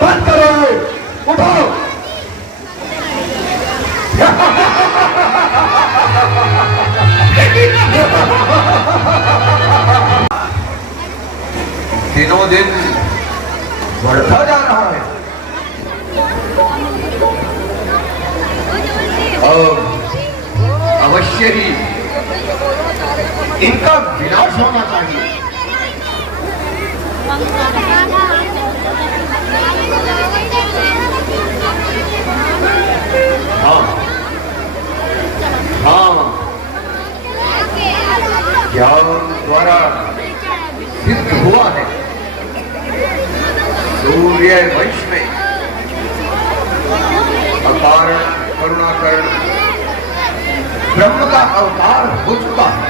बंद करो, उठो। दिनों दिन बढ़ता जा रहा है। अवश्य ही इनका विनाश होना चाहिए। हाँ हाँ, ज्ञान द्वारा सिद्ध हुआ है सूर्य वंश में अकारण करुणाकरण ब्रह्म का अवतार हो चुका है।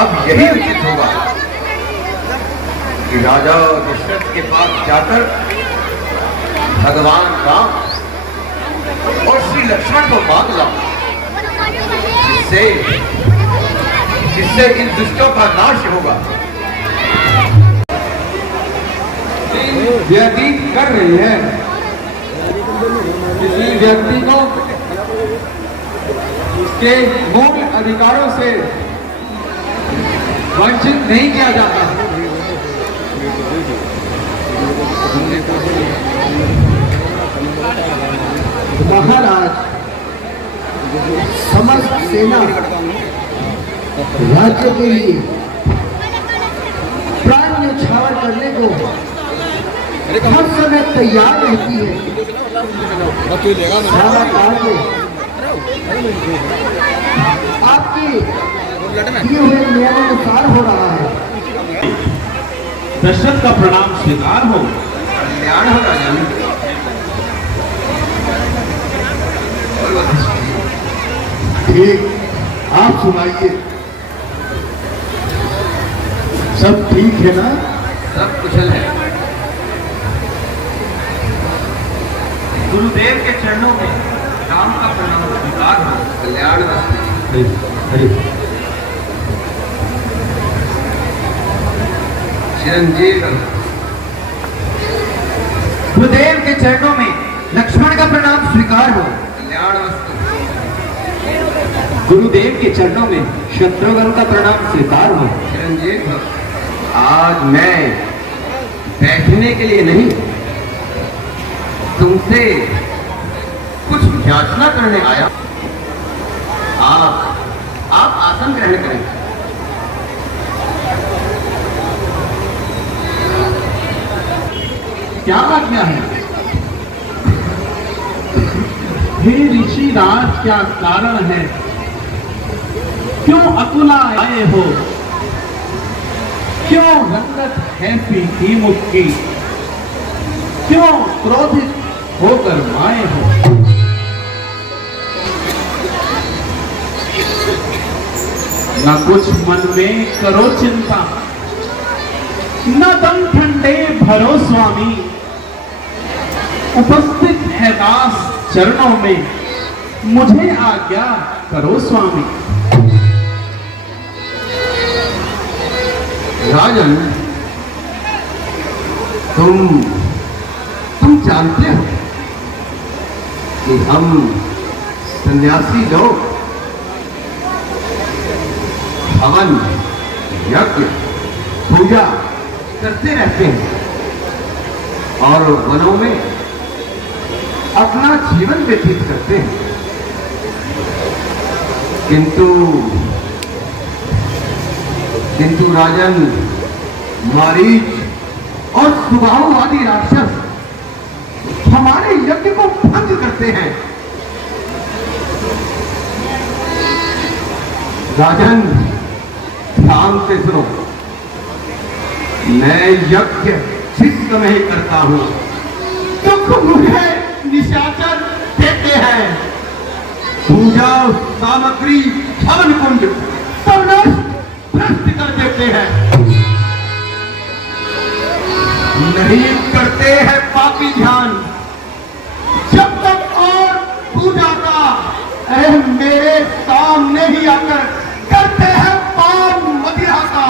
अब यही उचित होगा कि राजा दशरथ के पास जाकर भगवान राम और श्री लक्ष्मण को मांग लाओ, जिससे इन दुष्टों का नाश होगा। व्यतीत कर रही है, किसी व्यक्ति को उसके मूल अधिकारों से वंचित नहीं किया जाता। महाराज, समस्त सेना राज्य के लिए प्राण न्यौछावर करने को हर समय तैयार रहती है। सारा कार्य आपके दिए हुए नियमानुसार हो रहा है। दशरथ का प्रणाम स्वीकार हो। कल्याण हो राजन। ठीक, आप सुनाइए। सब ठीक है ना? सब कुशल है। गुरुदेव के चरणों में राम का प्रणाम स्वीकार हो। कल्याण चिरंजीव। गुरुदेव के चरणों में लक्ष्मण का प्रणाम स्वीकार हो। कल्याण वस्तु। गुरुदेव के चरणों में शत्रुघ्न का प्रणाम स्वीकार हो। चिरंजीव, आज मैं बैठने के लिए नहीं, तुमसे कुछ याचना करने आया। आप आसन ग्रहण करें। क्या आज्ञा है? हे ऋषि राज, क्या कारण है? क्यों अकुला आए हो? क्यों रंगत है पीठी मुख की? क्यों क्रोधित होकर माए हो? न कुछ मन में करो चिंता, न दम ठंडे भरो स्वामी। उपस्थित है दास चरणों में, मुझे आज्ञा करो स्वामी। राजन, तुम जानते हो कि हम सन्यासी लोग हवन, यज्ञ, पूजा करते रहते हैं और वनों में अपना जीवन व्यतीत करते हैं। किंतु राजन, मारीच और सुबाहु आदि राक्षस हमारे यज्ञ को भंग करते हैं। राजन, ध्यान से सुनो। मैं यज्ञ जिस समय करता हूं दुख मुझे निशाचर देते हैं। पूजा सामग्री हवन कुंड सब भ्रष्ट कर देते हैं। नहीं करते हैं पापी ध्यान जब तक और पूजा का मेरे सामने ही आकर करते हैं पान मदिरा का।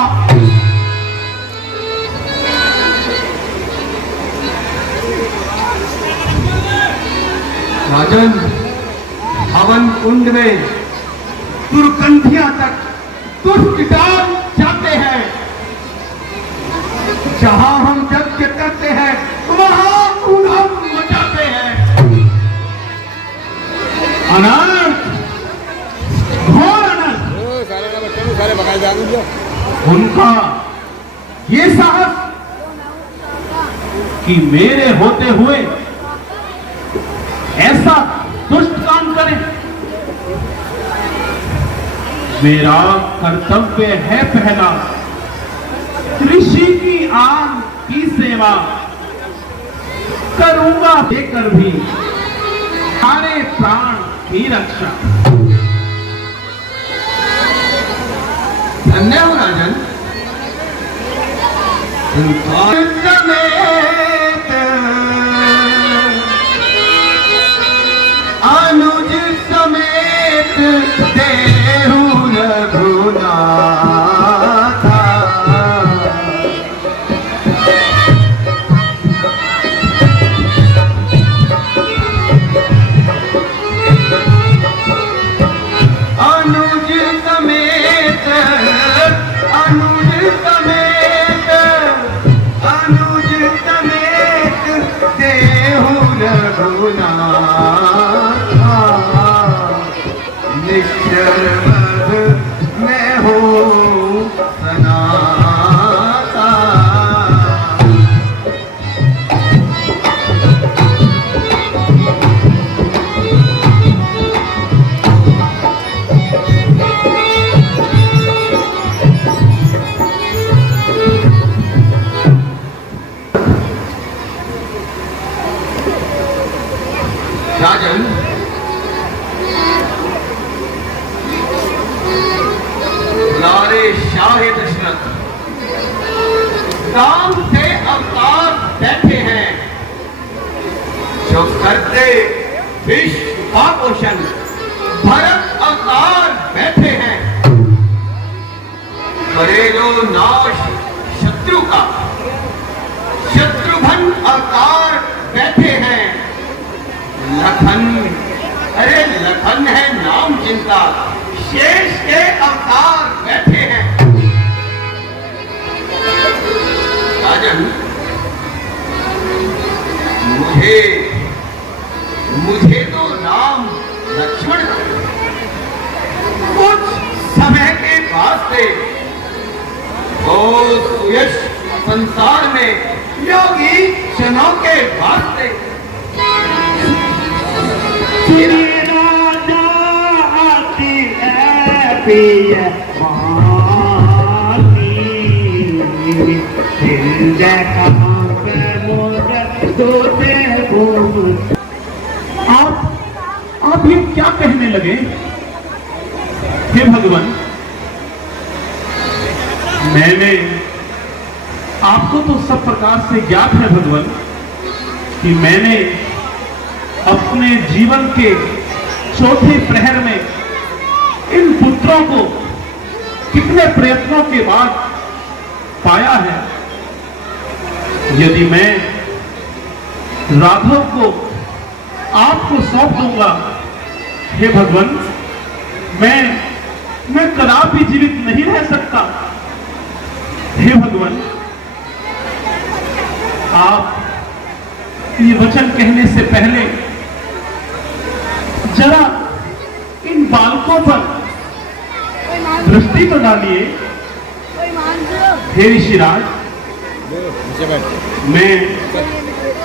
राजन, हवन कुंड में दुर्गंधियां तक दुष्ट डाल जाते हैं। जहां हम यज्ञ करते हैं वहां उन्हें मचाते हैं। अनर्थ, घोर अनर्थ। उनका ये साहस कि मेरे होते हुए ऐसा दुष्ट काम करें। मेरा कर्तव्य है पहला ऋषि की आन की सेवा करूंगा, देकर भी सारे प्राण की रक्षा। धन्य हो राजन। समेत अनुज समेत देहु रघुनाथ। निश्चर मैं हो सनाता। राजन, लारे शाह दशरथ राम से अवतार बैठे हैं जो करते विश्व का पोषण। भरत अवतार बैठे हैं करे लो नाश शत्रु का। शत्रुघ्न अवतार बैठे हैं लखन, अरे लखन है नाम जिनका। शेष के अवतार बैठे हैं। राजन, मुझे तो राम लक्ष्मण कुछ समय के वास्ते ओ सुयश संसार में योगी जनों के वास्ते। आप ये क्या कहने लगे? हे भगवान, मैंने आपको तो सब प्रकार से ज्ञात है भगवान कि मैंने अपने जीवन के चौथे प्रहर में इन पुत्रों को कितने प्रयत्नों के बाद पाया है। यदि मैं राघव को आपको सौंप दूंगा, हे भगवान, मैं कदापि जीवित नहीं रह सकता। हे भगवान, आप ये वचन कहने से पहले जरा इन बालकों पर दृष्टि तो डालिए। हे ऋषिराज, मैं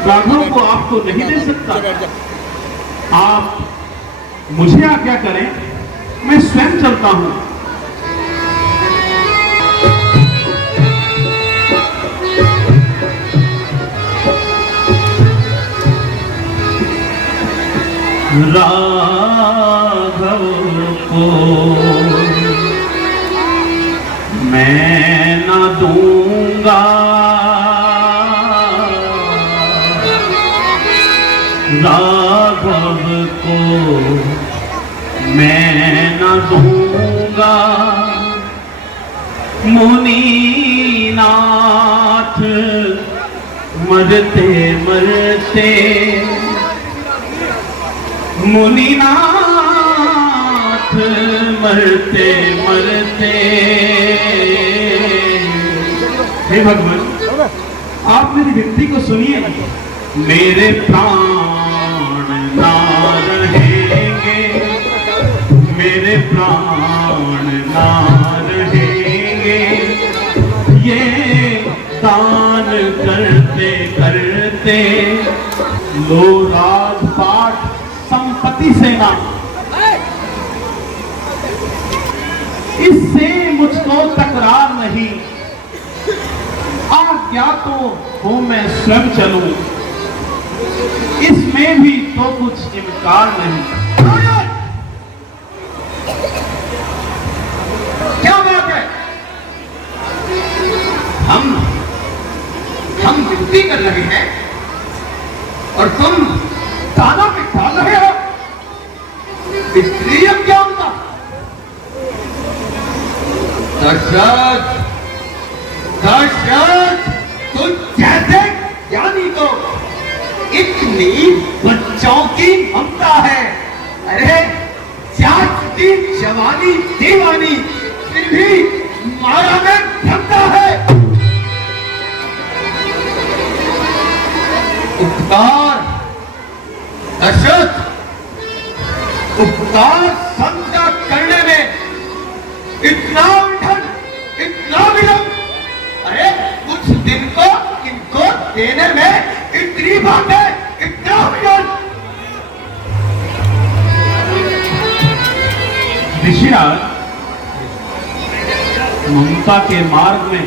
राघव को आपको नहीं दे सकता। आप मुझे आज्ञा करें, मैं स्वयं चलता हूं। राघव राघव को मैं न दूंगा, राघव को मैं न दूंगा। मुनीनाथ मरते मरते, मुनीनाथ मरते मरते। हे भगवान, आप मेरी विनती को सुनिए। मेरे प्राण ना रहेंगे, मेरे प्राण ना रहेंगे, ये दान करते करते। लो राजपाट संपत्ति सेना, इससे मुझको तकरार नहीं। आज्ञा तो हो मैं स्वयं चलूं, इसमें भी तो कुछ इनकार नहीं। क्या बात है? हम विनती कर रहे हैं और तुम ताना पे डाल रहे हो। स्त्रीय क्या होता? दशरथ, दशरथ, तू जैसे ज्ञानी को इतनी बच्चों की ममता है। अरे जाति जवानी दीवानी, फिर भी मारा में भ्रमता है। उपकार दशरथ, उपकार समझा करने में इतना उल्टन, इतना विलंब। अरे कुछ दिन को इनको देने में इतनी बातें, इतना विलंब। ऋषिराज, ममता के मार्ग में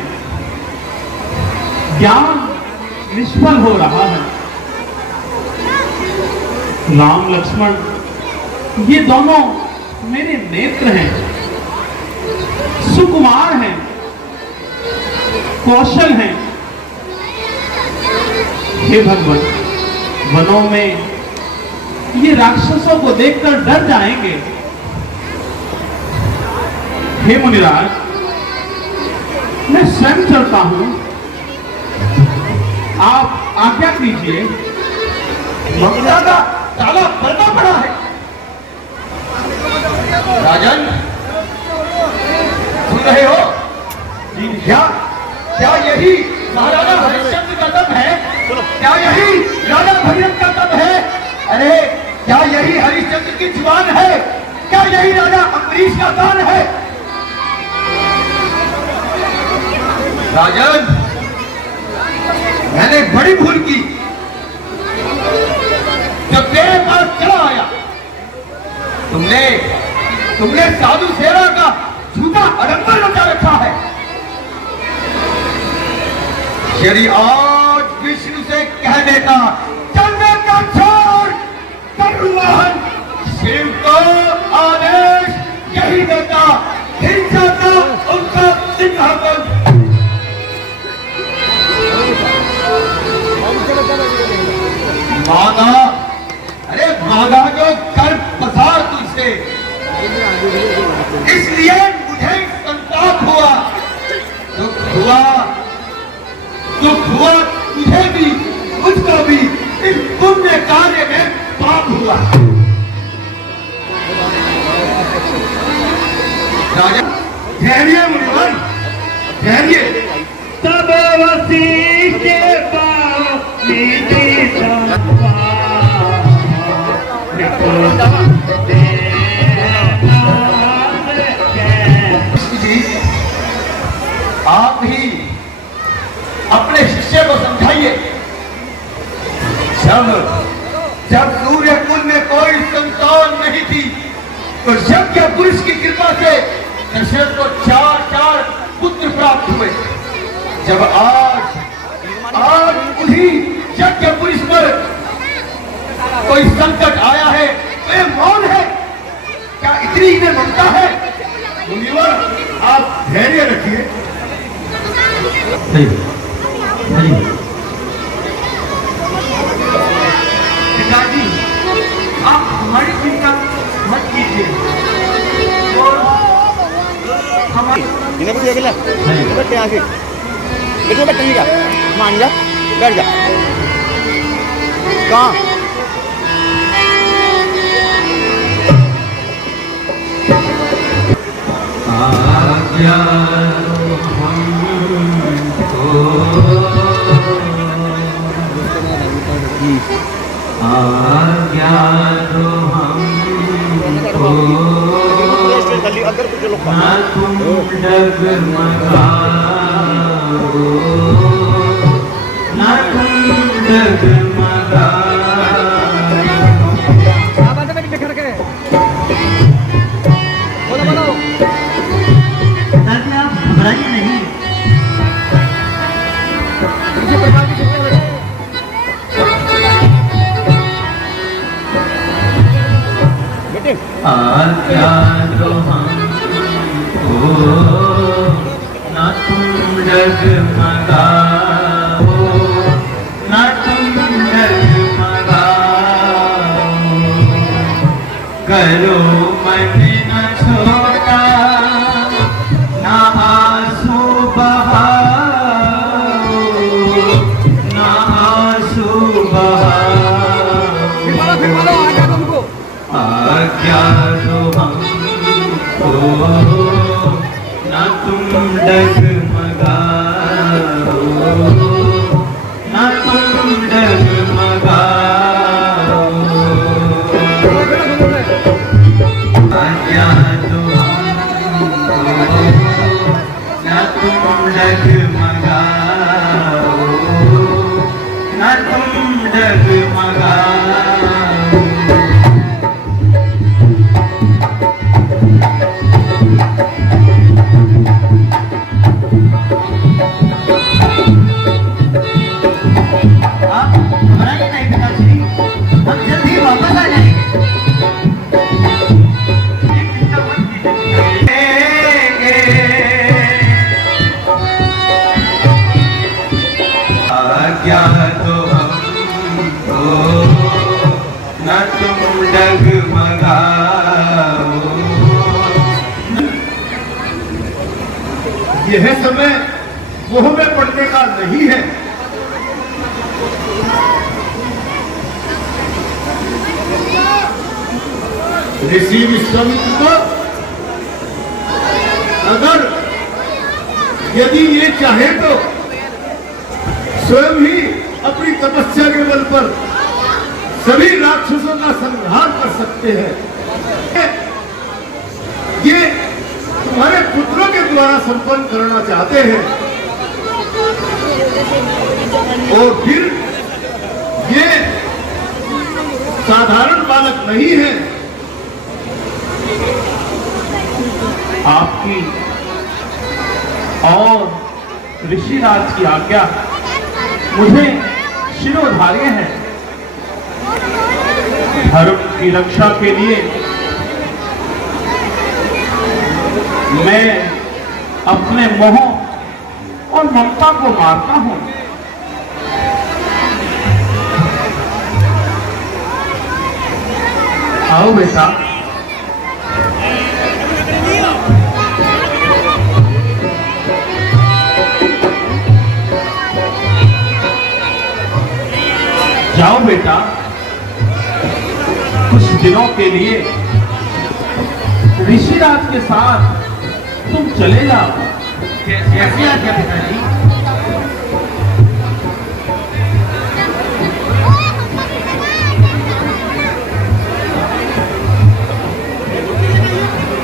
ज्ञान निष्फल हो रहा है। राम लक्ष्मण ये दोनों मेरे नेत्र हैं, सुकुमार हैं, कौशल हैं। हे भगवान, वनों में ये राक्षसों को देखकर डर जाएंगे। हे मुनिराज, मैं स्वयं चलता हूं, आप आज्ञा कीजिए। ममता का ताला बंदा पड़ा है। राजन, सुन रहे हो? क्या यही महाराजा हरिश्चंद्र का दम है? क्या यही राजा भगीरथ का दम है? अरे क्या यही हरिश्चंद्र की जुबान है? क्या यही राजा अम्बरीश का दान है? राजन, मैंने बड़ी भूल की जब तेरे पास चला आया। तुमने साधु सेवा का झूठा आडंबर रचा रखा है। यदि आज विष्णु से कह देता चलने का छोड़ करुवाहन, शिव को आदेश यही देता, हिल जाता उनका सिंहासन। मांगा, अरे मांगा जो कर पसार तुझसे, इसलिए मुझे संताप हुआ, दुख हुआ तुझे भी मुझको भी। इस पुण्य कार्य में पाप हुआ। राजा धैर्य मुनिवर, धैर्य। तब वसीठ के पाँव नीति जी, आप ही अपने शिष्य को समझाइए। जब सूर्य कुल में कोई संतान नहीं थी, तो यज्ञ पुरुष की कृपा से दशरथ को 4 पुत्र प्राप्त हुए। जब आज उन्हीं यज्ञ पुरुष पर कोई संकट आया है, तो ये मौन है। क्या धैर्य रखिए। पिताजी, आप हमारी चिंता मत कीजिए और हमारी इन्हें कुछ देख ले बैठे आके बैठो बैठने का मान जा बैठ जा कहाँ आज्ञा हमको आज्ञा दो हमको अगर कुछ लोग ना तुम डगमगाओ ना तुम डगमगाओ बोलो ताकि आप घबराइए नहीं। किसी प्रकार की चिंता नहीं। बेटे आज्ञा दो हमको ना तुम डगमगाओ ना तुम डगमगाओ करो मन न छोटा ना आंसू बहाओ ना आंसू बहाओ आज्ञा दो हमको ना तुम डगमगाओ ना तुम डगमगाओ आज्ञा दो हमको ना तुम डगमगाओ ना तुम डगमगाओ आप घबराइए नहीं पिताजी, हम जल्द ही वापस आ जाएंगे। आज्ञा दो हमको ना तुम डगमगाओ यह समय मोह में पड़ने का नहीं है। ऋषि विश्वामित्र को अगर यदि ये चाहे तो स्वयं ही अपनी तपस्या के बल पर सभी राक्षसों का संहार कर सकते हैं। ये तुम्हारे पुत्रों के द्वारा संपन्न करना चाहते हैं और फिर ये साधारण बालक नहीं है। आपकी और ऋषिराज की आज्ञा मुझे शिरोधार्य है। धर्म की रक्षा के लिए मैं अपने मोह और ममता को मारता हूं। आओ बेटा, जाओ बेटा, कुछ दिनों के लिए ऋषिराज के साथ तुम चले जाओ। कैसे आज्ञा पिताजी?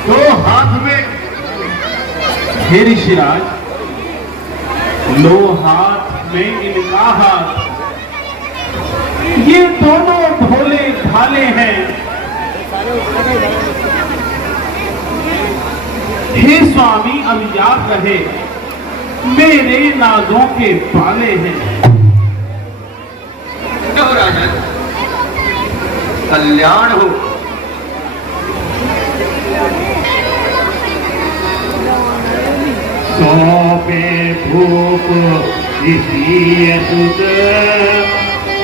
दो हाथ में हे ऋषिराज, लो हाथ में इनका हाथ, ये दोनों भोले भाले हैं। हे स्वामी, अब याद रहे मेरे नागों के पाले हैं। हो राजन, कल्याण हो। सौंपे भूप इसी अतुत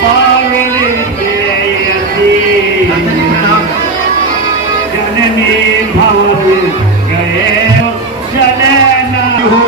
पावने जननी भवन गए चले ना हो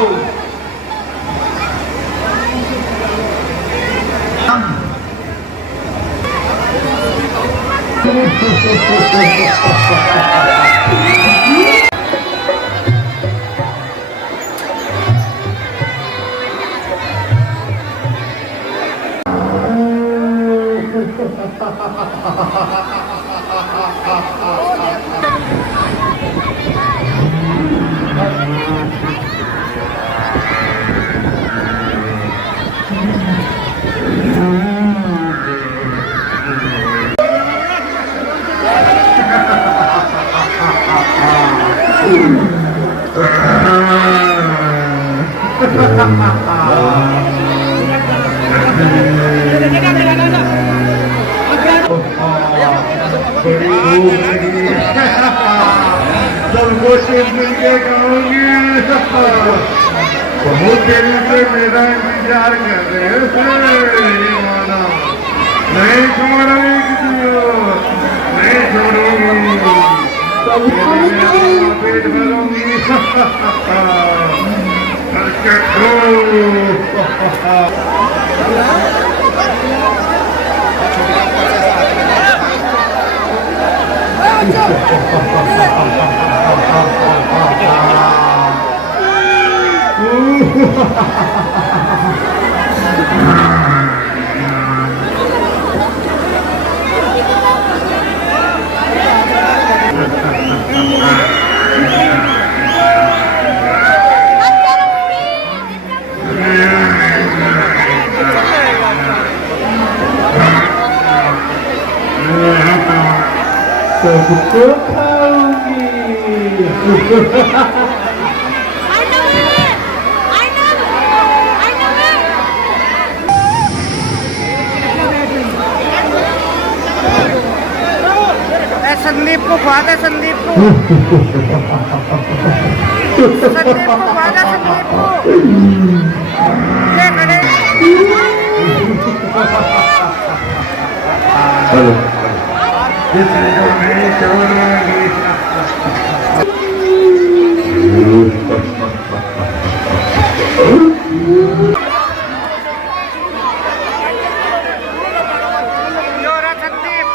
बड़ी भूख लगी सबको सिर्फ मिलके खाऊंगी बहुत देर से मेरा इंतजार कर रहे हैं माना नहीं छोड़ूंगी किसी को नहीं छोड़ूंगी पेट भरूंगी करके सबको खाऊंगी संदीप को खवा दे संदीप को संदीप को खवा दे संदीप को ये खड़े नहीं छोड़ूंगी योरा संदीप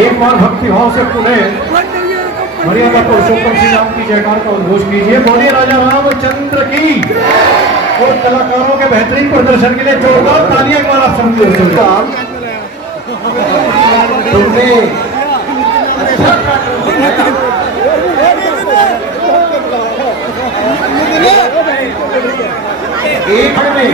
एक बार भक्ति भाव से पुनः मर्यादा पुरुषोत्तम श्री राम की जयकार का उद्घोष कीजिए। बोलिए राजा रामचंद्र की। और कलाकारों के बेहतरीन प्रदर्शन के लिए जोरदार तालियां एक बार आप समझो। तुमने एक में